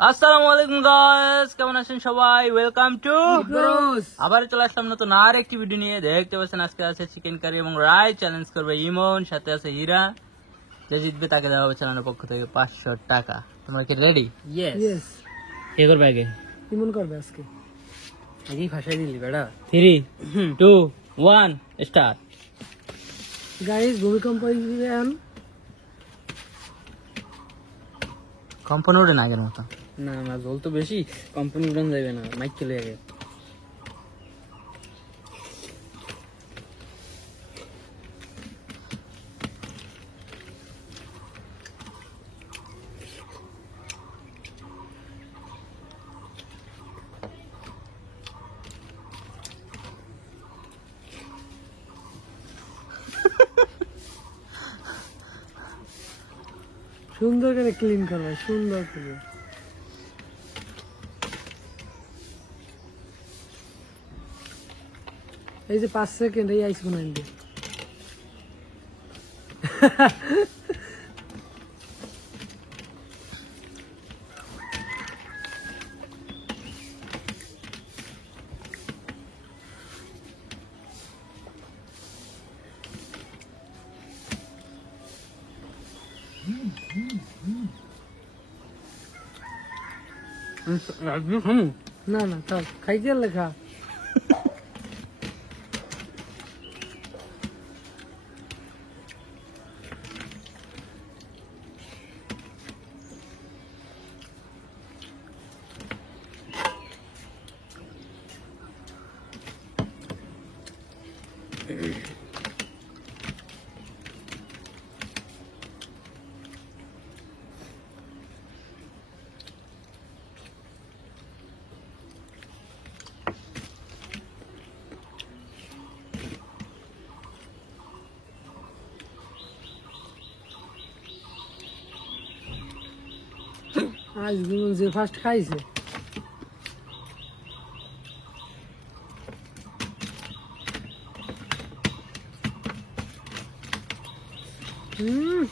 আসসালামু আলাইকুম গাইস, কেমন আছেন সবাই? Welcome to bros. আবার চলে আসলাম নতুন আর একটি ভিডিও নিয়ে। দেখতে পাচ্ছেন আজকে আছে চিকেন কারি এবং রাই। চ্যালেঞ্জ করবে ইমন, সাথে আছে হীরা। যে জিতবে তাকে দেওয়া হবে চ্যানেলের পক্ষ থেকে 500 টাকা। তোমরা কি রেডি? ইয়েস। কে করবে আগে? ইমন করবে আজকে। আগেই ভাষায় দিলি বেড়া। 3 2 1 স্টার্ট। গাইস, ভূমিকম্প ইভেন। কম্পন ওঠে না আগের মতো। না না, জল তো বেশি, কোম্পানি উড়ান যাবে না, মাইক চলে যাবে। সুন্দর করে ক্লিন করবে, সুন্দর করে। এই যে 5 সেকেন্ড এই আইস বানাই দে। না না, থাক, খাইতে লেখা। আজ গুমন যে ফার্স্ট খাইছে। হুম,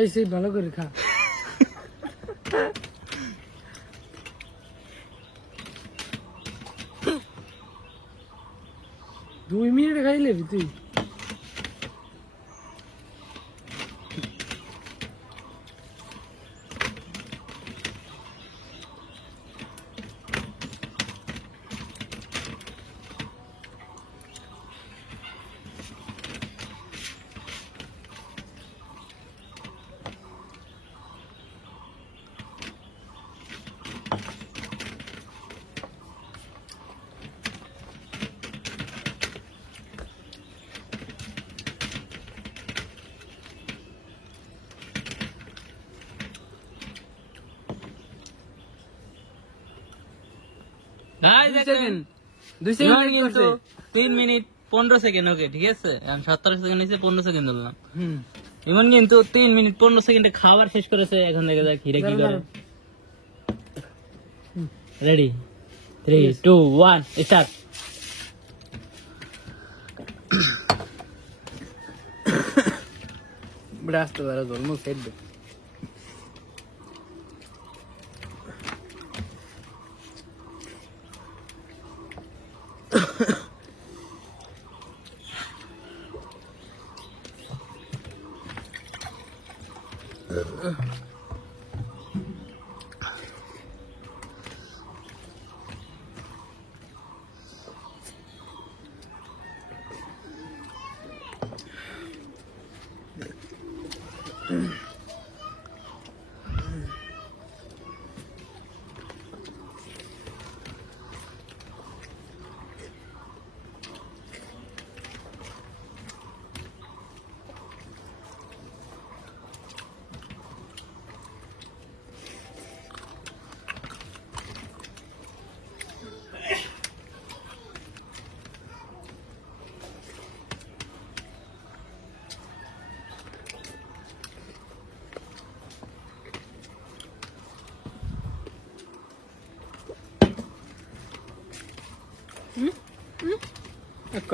এই সেই ভালো করে খা। 2 মিনিট খাইলে তুই। গাইস দেখেন 2 ইমন সেকেন্ড কিন্তু করছে। 3 মিনিট 15 সেকেন্ড। ওকে, ঠিক আছে, আমি 17 সেকেন্ড নিচে 15 সেকেন্ড ধরলাম। হুম, ইমন কিন্তু 3 মিনিট 15 সেকেন্ডে খাবার শেষ করেছে। এখন দেখে যাক হীরা কি করে। Ready 3 2 1 start. বড় আসতে পারে, জলমো সেট দে।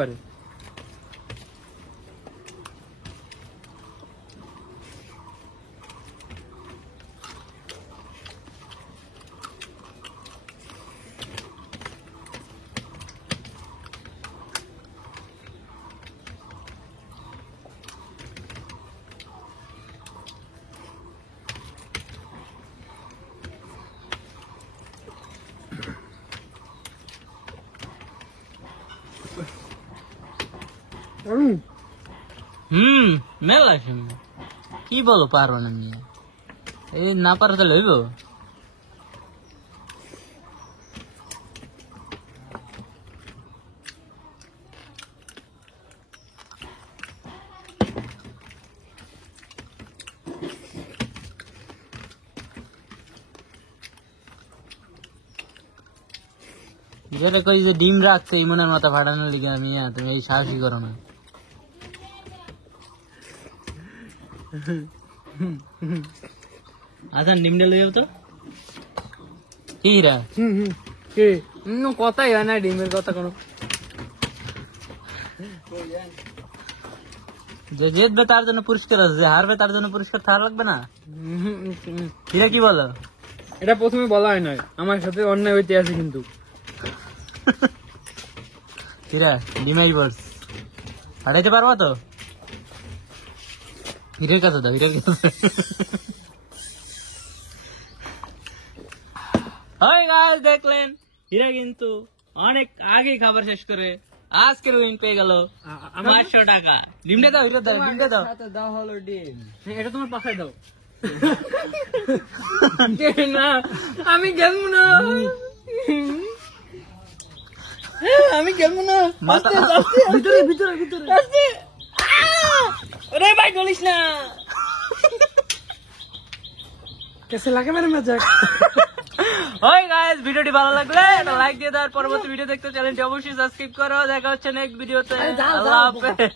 করে। মেলা সময় কি বলো পারো না নিয়ে এই না পারো তো লইব যেটা কই যে ডিম রাখছে ইমনের মাথা ফাটানোর লিগে আমি তুমি এই সাহসই করো না আসান ডিমটা লইব তো কি রা কে কথাই হয় না ডিমের কথা কোনো। যে জিতবে তার জন্য পুরস্কার আছে, যে হারবে তার জন্য পুরস্কার থাকা লাগবে না। হীরা কি বলো? এটা প্রথমে বলা হয় নাই, আমার সাথে অন্যায় হইতে আছে কিন্তু। হীরা ডিমাই বলস হারাইতে পারবা তো? হীরের কাছে দাও, হীরের কাছে। দেখলেন হীরা কিন্তু অনেক আগে খাবার শেষ করে আজকের উইন পেয়ে গেল 500 টাকা। ডিমটা দাও, হীরা দাও, ডিমটা দাও। দাও হলো ডিম, এটা তোমার পাশায় দাও। না আমি খেলবো না, আমি খেলবো না। ভিতরে ভিতরে ভিতরে আরে ভাই বলিস না। কেসে লাগে মেরে মজাক। ওই গাইস, ভিডিওটি ভালো লাগলে একটা লাইক দিয়ে দাও, পরবর্তী ভিডিও দেখতে চ্যানেলটি অবশ্যই সাবস্ক্রাইব করো। দেখা হচ্ছে নেক্সট ভিডিওতে। আল্লাহ হাফেজ।